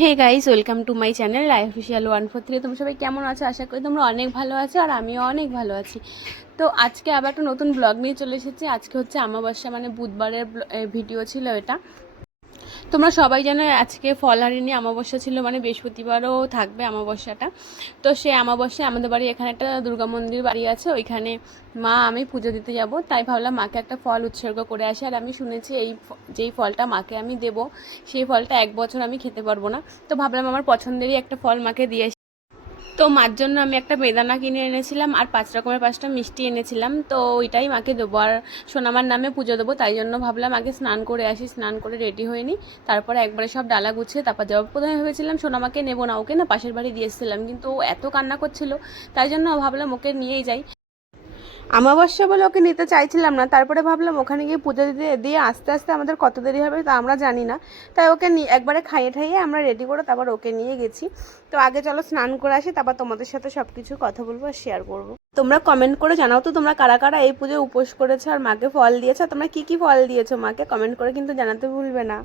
Hey guys, welcome to my channel official 143। তোমরা সবাই কেমন আছো? আশা করি তোমরা অনেক ভালো আছো, আর আমিও অনেক ভালো আছি। তো আজকে আবার একটা নতুন ব্লগ নিয়ে চলে এসেছি। আজকে হচ্ছে অমাবস্যা, মানে বুধবারের ভিডিও ছিল এটা। তোমরা সবাই জানো আজকে ফলহারিণী অমাবস্যা ছিল, মানে বৃহস্পতিবারও থাকবে অমাবস্যাটা। তো সে অমাবস্যায় আমাদের বাড়ি এখানে একটা দুর্গা মন্দির বাড়ি আছে, ওইখানে মা আমি পুজো দিতে যাব। তাই ভাবলাম মাকে একটা ফল উৎসর্গ করে আসি। আর আমি শুনেছি যেই ফলটা মাকে আমি দেবো, সেই ফলটা 1 বছর আমি খেতে পারবো না। তো ভাবলাম আমার পছন্দেরই একটা ফল মাকে দিয়ে। তো মার জন্য আমি একটা বেদানা কিনে এনেছিলাম, আর 5 রকমের 5টা মিষ্টি এনেছিলাম। তো ওইটাই মাকে দেবো, আর সোনামার নামে পুজো দেবো। তাই জন্য ভাবলাম আগে স্নান করে আসি, স্নান করে রেডি হয়ে নিই, তারপরে একবারে সব ডালা গুছিয়ে তারপর যাবো। প্রথমে ভেবেছিলাম সোনামাকে নেবো না, ওকে না পাশের বাড়ি দিয়ে এসেছিলাম, কিন্তু ও এত কান্না করছিল, তাই জন্য ভাবলাম ওকে নিয়েই যাই। অমাবস্যা বলে ওকে নিতে চাইছিলাম না, তারপরে ভাবলাম ওখানে গিয়ে পুজো দিতে দিয়ে আস্তে আস্তে আমাদের কত দেরি হবে তা আমরা জানি না। তাই ওকে একবারে খাইয়ে ঠাইয়ে আমরা রেডি করে তারপর ওকে নিয়ে গেছি। তো আগে চলো স্নান করে আসি, তারপর তোমাদের সাথে সব কিছু কথা বলবো আর শেয়ার করবো। তোমরা কমেন্ট করে জানাও তো তোমরা কারা কারা এই পুজো উপোস করেছো আর মাকে ফল দিয়েছো। তোমরা কি কি ফল দিয়েছো মাকে কমেন্ট করে কিন্তু জানাতে ভুলবে না।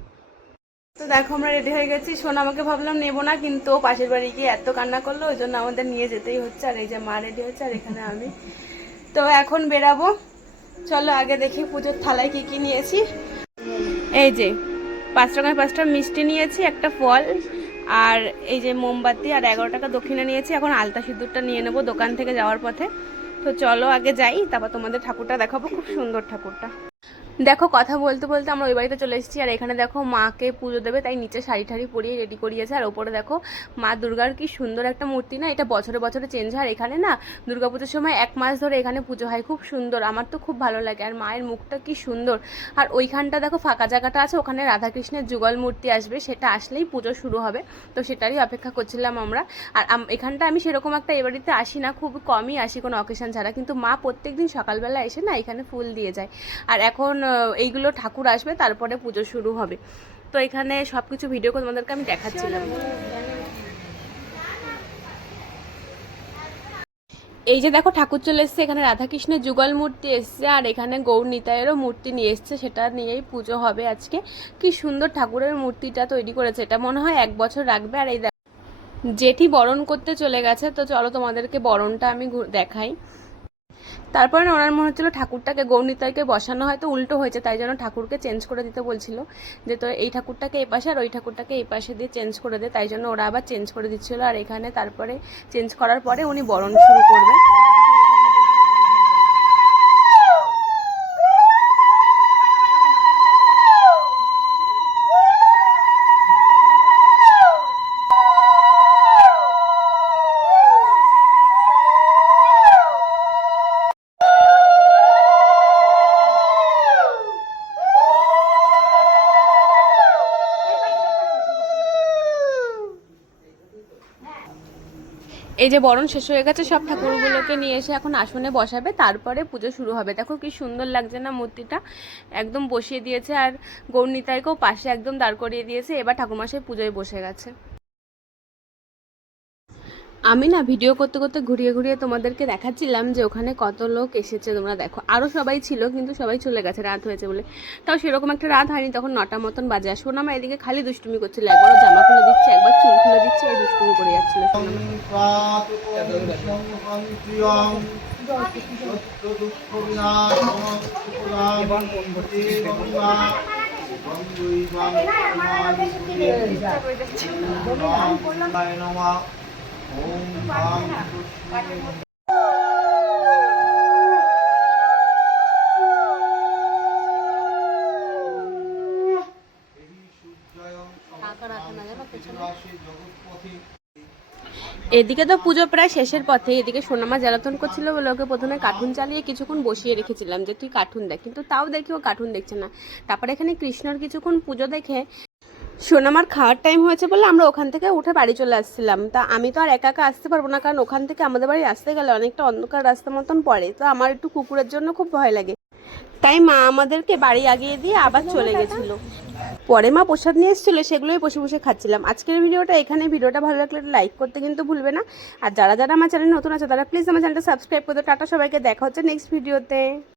তো দেখো আমরা রেডি হয়ে গেছি। সোনা আমাকে ভাবলাম নেবো না, কিন্তু পাশের বাড়ি গিয়ে এত কান্না করলো, ওই জন্য আমাদের নিয়ে যেতেই হচ্ছে। আর এই যে মা রেডি হচ্ছে, আর এখানে আমি। তো এখন বেরাবো, চলো আগে দেখি পুজোর থালায় কি কি নিয়েছি। এই যে 5 রকমের 5টা মিষ্টি নিয়েছি, একটা ফল, আর এই যে মোমবাতি, আর 11 টাকা দক্ষিণা নিয়েছি। এখন আলতা সিঁদুরটা নিয়ে নেবো দোকান থেকে যাওয়ার পথে। তো চলো আগে যাই, তারপর তোমাদের ঠাকুরটা দেখাবো, খুব সুন্দর ঠাকুরটা। দেখো কথা বলতে বলতে আমরা ওই বাড়িতে চলে এসেছি। আর এখানে দেখো মাকে পুজো দেবে, তাই নিচে শাড়ি ঠাড়ি পরিয়ে রেডি করিয়েছে। আর ওপরে দেখো মা দুর্গার কি সুন্দর একটা মূর্তি না, এটা বছরে বছরে চেঞ্জ হয়। এখানে না দুর্গাপুজোর সময় 1 মাস ধরে এখানে পুজো হয়, খুব সুন্দর, আমার তো খুব ভালো লাগে। আর মায়ের মুখটা কি সুন্দর। আর ওইখানটা দেখো ফাঁকা জায়গাটা আছে, ওখানে রাধাকৃষ্ণের যুগল মূর্তি আসবে, সেটা আসলেই পুজো শুরু হবে। তো সেটারই অপেক্ষা করছিলাম আমরা। আর এখানটা আমি সেরকম একটা এ বাড়িতে আসি না, খুব কমই আসি কোনো অকেশন ছাড়া, কিন্তু মা প্রত্যেকদিন সকালবেলা এসে না এখানে ফুল দিয়ে যায়। আর এখন এইগুলো ঠাকুর আসবে, তারপরে পুজো শুরু হবে। তো এখানে সব কিছু ভিডিও করে তোমাদেরকে আমি দেখাচ্ছিলাম। এই যে দেখো ঠাকুর চলে এসছে, এখানে রাধাকৃষ্ণের যুগল মূর্তি এসছে, আর এখানে গৌর নিতাইয়েরও মূর্তি নিয়ে এসছে, সেটা নিয়েই পুজো হবে আজকে। কি সুন্দর ঠাকুরের মূর্তিটা তৈরি করেছে, এটা মনে হয় 1 বছর রাখবে। আর এই জেঠি বরণ করতে চলে গেছে, তো চলো তোমাদেরকে বরণটা আমি দেখাই। তারপরে ওনার মনে হচ্ছিলো ঠাকুরটাকে গৌরনিতাইকে বসানো হয়তো উল্টো হয়েছে, তাই জন্য ঠাকুরকে চেঞ্জ করে দিতে বলছিল, যে তো এই ঠাকুরটাকে এই পাশে আর ওই ঠাকুরটাকে এই পাশে দিয়ে চেঞ্জ করে দে। তাই জন্য ওরা আবার চেঞ্জ করে দিচ্ছিল। আর এখানে তারপরে চেঞ্জ করার পরে উনি বরণ শুরু করবে। এই যে বরণ শেষ হয়ে গেছে, সব ঠাকুরগুলোকে নিয়ে এসে এখন আসনে বসাবে, তারপরে পুজো শুরু হবে। দেখো কি সুন্দর লাগছে না মূর্তিটা, একদম বসিয়ে দিয়েছে। আর গৌরনিতাইকেও পাশে একদম দাঁড় করিয়ে দিয়েছে। এবার ঠাকুরমশাই পুজোয় বসে গেছে। আমি না ভিডিও করতে করতে ঘুরিয়ে ঘুরিয়ে তোমাদেরকে দেখাচ্ছিলাম যে ওখানে কত লোক এসেছে। তোমরা দেখো আরও সবাই ছিল, কিন্তু সবাই চলে গেছে, রাত হয়েছে বলে। তাও সেরকম একটা রাত হয়নি, তখন 9টা মতন বাজে। আর সোনামা এদিকে খালি দুষ্টুমি করছিল, একবার জামা খুলে দিচ্ছে, একবার চুল খুলে দিচ্ছে, এই দুষ্টুমি করে যাচ্ছিল সোনামা। এদিকে তো পুজো প্রায় শেষের পথে, এদিকে সোনামা জ্বালাতন করছিল বলে ওকে প্রথমে কার্টুন চালিয়ে কিছুক্ষণ বসিয়ে রেখেছিলাম যে তুই কার্টুন দেখ, কিন্তু তাও দেখি ও কার্টুন দেখছে না। তারপরে এখানে কৃষ্ণর কিছুক্ষণ পুজো দেখে সোনামার খাওয়ার টাইম হয়েছে বলে আমরা ওখান থেকে উঠে বাড়ি চলে আসছিলাম। তা আমি তো আর একা একা আসতে পারবো না, কারণ ওখান থেকে আমাদের বাড়ি আসতে গেলে অনেকটা অন্ধকার রাস্তা মতন পড়ে। তো আমার একটু কুকুরের জন্য খুব ভয় লাগে, তাই মা আমাদেরকে বাড়ি আগিয়ে দিয়ে আবার চলে গেছিল। পরে মা প্রসাদ নিয়ে এসেছিলো, সেগুলোই বসে বসে খাচ্ছিলাম। আজকের ভিডিওটা এখানে, ভিডিওটা ভালো লাগলে লাইক করতে কিন্তু ভুলবে না। আর যারা যারা আমার চ্যানেল নতুন আছে তারা প্লিজ আমার চ্যানেলটা সাবস্ক্রাইব করতে। টাটা, সবাইকে দেখা হচ্ছে নেক্সট ভিডিওতে।